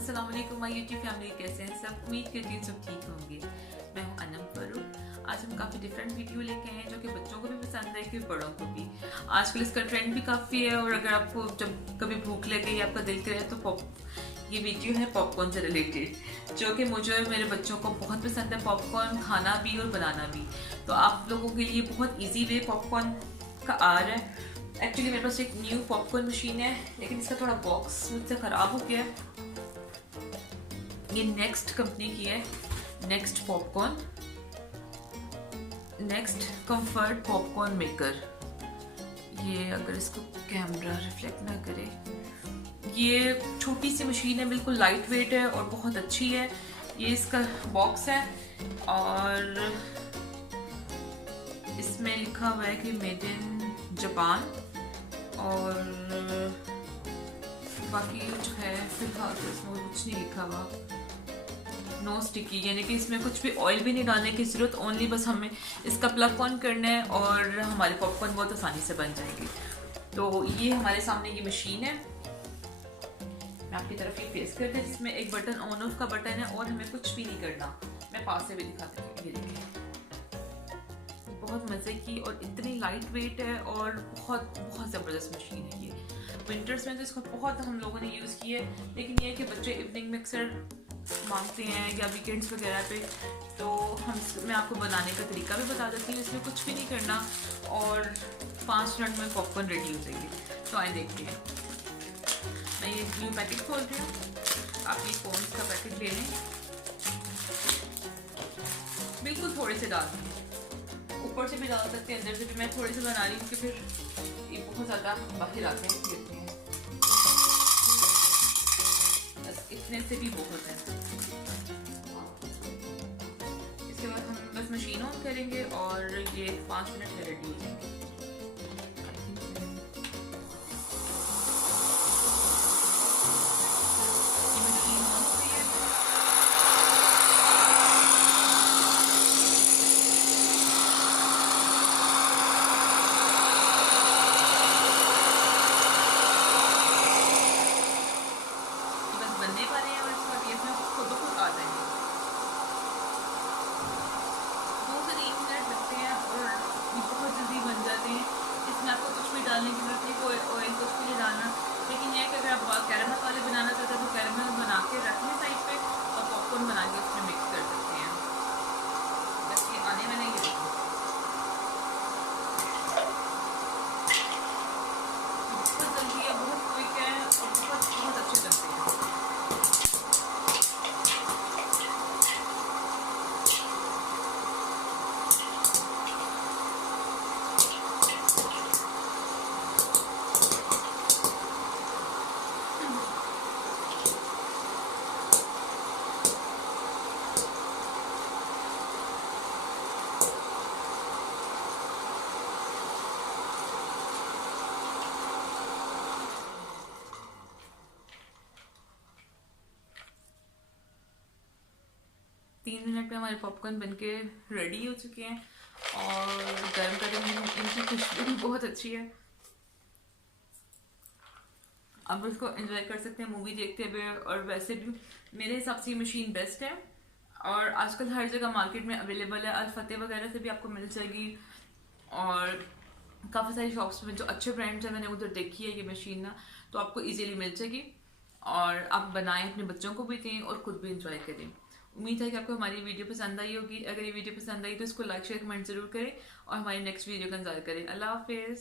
अस्सलाम वालेकुम my YouTube family, कैसे हैं सब। उम्मीद करती हूँ सब ठीक होंगे। मैं हूँ अनम फरूक। आज हम काफ़ी डिफरेंट वीडियो लेके आए हैं जो कि बच्चों को भी पसंद है कि बड़ों को भी। आजकल इसका ट्रेंड भी काफ़ी है और अगर आपको जब कभी भूख लगे या आपका दिल करे तो ये वीडियो है पॉपकॉर्न से रिलेटेड, जो कि मुझे और मेरे बच्चों को बहुत पसंद है। पॉपकॉर्न खाना भी और बनाना भी। तो आप लोगों के लिए बहुत ईजी वे पॉपकॉर्न का आ रहा है। एक्चुअली मेरे पास एक न्यू पॉपकॉर्न मशीन है, लेकिन इसका थोड़ा बॉक्स मुझसे ख़राब हो गया है। ये नेक्स्ट कंपनी की है, next popcorn, next comfort popcorn maker. ये अगर इसको कैमरा रिफ्लेक्ट ना करे, ये छोटी सी मशीन है, बिल्कुल लाइट वेट है और बहुत अच्छी है। ये इसका बॉक्स है और इसमें लिखा हुआ है कि मेड इन जापान, और बाकी जो है फिलहाल तो इसमें कुछ नहीं लिखा हुआ। नो स्टिकी, यानी कि इसमें कुछ भी ऑयल भी नहीं डालने की ज़रूरत, ओनली बस हमें इसका प्लग ऑन करना है और हमारे पॉपकॉर्न बहुत आसानी से बन जाएंगे। तो ये हमारे सामने ये मशीन है, मैं आपकी तरफ ये फेस करते हैं, जिसमें एक बटन ऑन ऑफ का बटन है और हमें कुछ भी नहीं करना। मैं पास से भी दिखाती हूँ, ये देखिए बहुत मज़े की और इतनी लाइट वेट है और बहुत बहुत ज़बरदस्त मशीन है ये। विंटर्स में तो इसको बहुत हम लोगों ने यूज़ किया है, लेकिन ये कि बच्चे इवनिंग मिक्सर मांगते हैं या वीकेंड्स वगैरह पे, तो मैं आपको बनाने का तरीका भी बता देती हूँ। इसमें कुछ भी नहीं करना और 5 मिनट में पॉपकॉर्न रेडी हो जाएंगे। तो आए देखते हैं। मैं ये न्यू पैकेट खोल रही हूँ। आप ये कॉर्न्स का पैकेट ले लें, बिल्कुल थोड़े से डाल दें, ऊपर से भी डाल सकते हैं, अंदर से भी। मैं थोड़े से बना रही हूँ कि फिर ये बहुत ज़्यादा बाहर आते हैं, गिरते हैं। बस इतने से भी बहुत है। इसके बाद हम बस मशीन ऑन करेंगे और ये 5 मिनट में रेडी हो जाएंगे। बनने वाले हैं और इसके बाद ये खुद ब खुद आ जाएंगे। 2 से 3 मिनट लगते हैं और ये बहुत जल्दी बन जाते हैं। इसमें आपको कुछ भी डालने की जरूरत नहीं, कोई ऑयल कुछ भी नहीं डालना। लेकिन यह कि अगर आप कैरमल वाले बनाना चाहते हैं तो कैरमल बना के रख लें साइड पे और पॉपकॉर्न बना के उसमें मिक्स कर सकते हैं। बस ये आने वाले ही देखो, बहुत जल्दी है, बहुत क्विक है और बहुत बहुत अच्छे बनते हैं। तीन मिनट में हमारे पॉपकॉर्न बनके रेडी हो चुके हैं और गर्म गर्म इनकी खुशबू भी बहुत अच्छी है। आप उसको एंजॉय कर सकते हैं मूवी देखते हुए, और वैसे भी मेरे हिसाब से ये मशीन बेस्ट है और आजकल हर जगह मार्केट में अवेलेबल है। अल फतेह वगैरह से भी आपको मिल जाएगी और काफ़ी सारी शॉप्स में जो अच्छे ब्रांड्स हैं मैंने उधर देखी है ये मशीन ना, तो आपको इजीली मिल जाएगी और आप बनाएं, अपने बच्चों को भी दें और खुद भी इंजॉय करें। उम्मीद है कि आपको हमारी वीडियो पसंद आई होगी। अगर ये वीडियो पसंद आई तो इसको लाइक शेयर कमेंट जरूर करें और हमारी नेक्स्ट वीडियो का इंतजार करें। अल्लाह हाफिज़।